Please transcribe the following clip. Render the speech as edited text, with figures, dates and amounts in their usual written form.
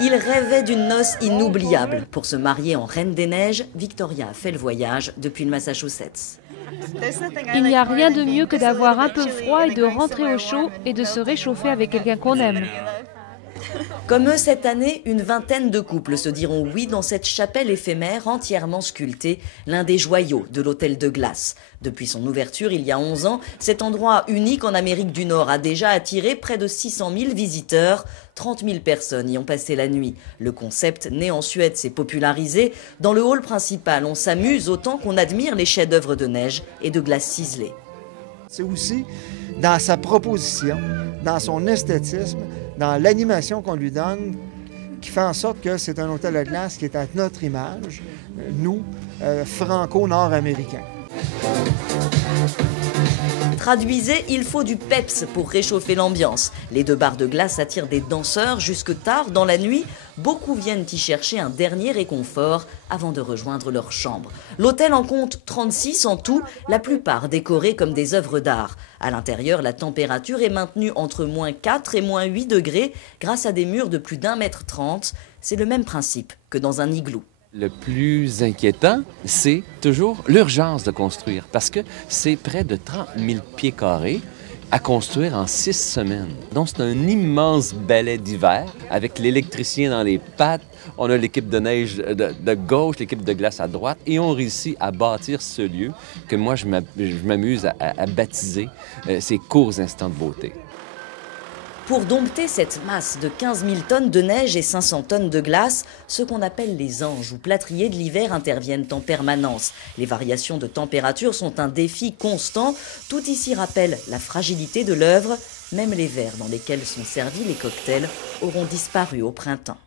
Il rêvait d'une noce inoubliable. Pour se marier en Reine des Neiges, Victoria a fait le voyage depuis le Massachusetts. Il n'y a rien de mieux que d'avoir un peu froid et de rentrer au chaud et de se réchauffer avec quelqu'un qu'on aime. Comme eux, cette année, une vingtaine de couples se diront oui dans cette chapelle éphémère entièrement sculptée, l'un des joyaux de l'hôtel de glace. Depuis son ouverture il y a 11 ans, cet endroit unique en Amérique du Nord a déjà attiré près de 600 000 visiteurs. 30 000 personnes y ont passé la nuit. Le concept né en Suède s'est popularisé. Dans le hall principal, on s'amuse autant qu'on admire les chefs-d'œuvre de neige et de glace ciselée. C'est aussi dans sa proposition, dans son esthétisme, dans l'animation qu'on lui donne, qui fait en sorte que c'est un hôtel de glace qui est à notre image, nous, franco-nord-américains. Traduisez, il faut du peps pour réchauffer l'ambiance. Les 2 bars de glace attirent des danseurs jusque tard dans la nuit. Beaucoup viennent y chercher un dernier réconfort avant de rejoindre leur chambre. L'hôtel en compte 36 en tout, la plupart décorés comme des œuvres d'art. À l'intérieur, la température est maintenue entre -4 et -8 degrés grâce à des murs de plus d'1,30 m. C'est le même principe que dans un igloo. Le plus inquiétant, c'est toujours l'urgence de construire, parce que c'est près de 30 000 pieds carrés à construire en 6 semaines. Donc, c'est un immense balai d'hiver avec l'électricien dans les pattes. On a l'équipe de neige de gauche, l'équipe de glace à droite, et on réussit à bâtir ce lieu que moi, je m'amuse à baptiser ces courts instants de beauté. Pour dompter cette masse de 15 000 tonnes de neige et 500 tonnes de glace, ce qu'on appelle les anges ou plâtriers de l'hiver interviennent en permanence. Les variations de température sont un défi constant. Tout ici rappelle la fragilité de l'œuvre. Même les verres dans lesquels sont servis les cocktails auront disparu au printemps.